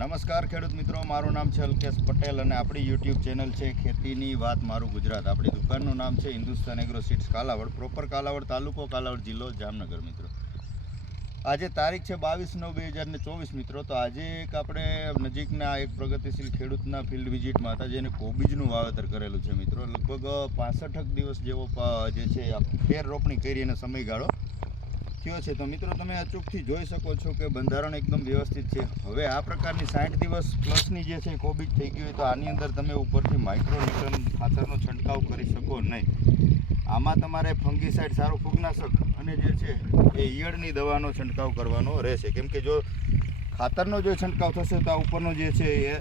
નમસ્કાર ખેડૂત મિત્રો, મારું નામ છે અલ્કેશ પટેલ અને આપણી યુટ્યુબ ચેનલ છે ખેતીની વાત મારું ગુજરાત. આપણી દુકાનનું નામ છે Hindustan agro seeds Kalavad, proper Kalavad તાલુકો, કાલાવડ જિલ્લો, જામનગર. મિત્રો આજે તારીખ છે 22/9/2024 મિત્રો. તો આજે એક આપણે નજીકના એક પ્રગતિશીલ ખેડૂતના ફિલ્ડ વિઝિટમાં હતા જેને કોબીજનું વાવેતર કરેલું છે મિત્રો. લગભગ 65 દિવસ જેવો જે છે ફેર રોપણી કરી એનો સમયગાળો થયો છે. તો મિત્રો તમે અચૂકથી જોઈ શકો છો કે બંધારણ એકદમ વ્યવસ્થિત છે. હવે આ પ્રકારની 60 દિવસ પ્લસની જે છે કોબીજ થઈ ગઈ હોય તો આની અંદર તમે ઉપરથી માઇક્રોન્યુટ્રન ખાતરનો છંટકાવ કરી શકો નહીં. આમાં તમારે ફંગીસાઇડ, સારું ફૂગનાશક અને જે છે એ ઈયળની દવાનો છંટકાવ કરવાનો રહેશે. કેમ કે જો ખાતરનો જો છંટકાવ થશે તો આ ઉપરનો જે છે એ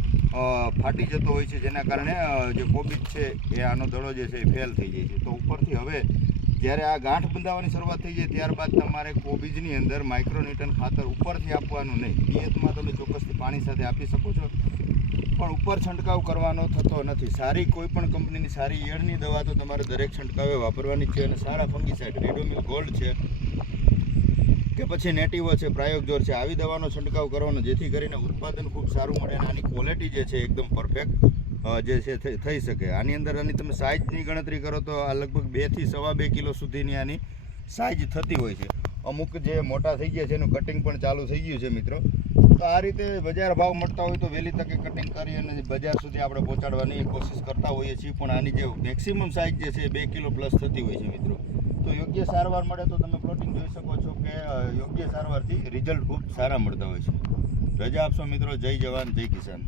ફાટી જતો હોય છે, જેના કારણે જે કોબીજ છે એ આનો દડો જે છે એ ફેલ થઈ જાય છે. તો ઉપરથી હવે જ્યારે આ ગાંઠ બંધાવવાની શરૂઆત થઈ જાય ત્યારબાદ તમારે કોબીજની અંદર માઇક્રોન્યુટ્રન ખાતર ઉપરથી આપવાનું નહીં. પિયતમાં તમે ચોક્કસથી પાણી સાથે આપી શકો છો, પણ ઉપર છંટકાવ કરવાનો થતો નથી. સારી કોઈ પણ કંપનીની સારી ઈયળની દવા તો તમારે દરેક છંટકાવે વાપરવાની છે. અને સારા ફંગીસાઇડ, રેડોમિલ ગોલ્ડ છે કે પછી નેટિવો છે, પ્રાયોગજોર છે, આવી દવાનો છંટકાવ કરવાનો, જેથી કરીને ઉત્પાદન ખૂબ સારું મળે અને આની ક્વોલિટી જે છે એકદમ પરફેક્ટ જે છે થઈ શકે. આની અંદર આની તમે સાઇઝની ગણતરી કરો તો આ લગભગ 2 થી 2.5 કિલો સુધીની આની સાઇઝ થતી હોય છે. અમુક જે મોટા થઈ ગયા છે એનું કટિંગ પણ ચાલુ થઈ ગયું છે મિત્રો. તો આ રીતે બજાર ભાવ મળતા હોય તો વહેલી તકે કટિંગ કરી અને બજાર સુધી આપણે પહોંચાડવાની કોશિશ કરતા હોઈએ છીએ. પણ આની જે મેક્સિમમ સાઇઝ જે છે 2 કિલો પ્લસ થતી હોય છે મિત્રો. તો યોગ્ય સારવાર મળે તો તમે પ્લોટિંગ જોઈ શકો છો કે યોગ્ય સારવારથી રિઝલ્ટ ખૂબ સારા મળતા હોય છે. રજા આપશો મિત્રો. જય જવાન, જય કિસાન.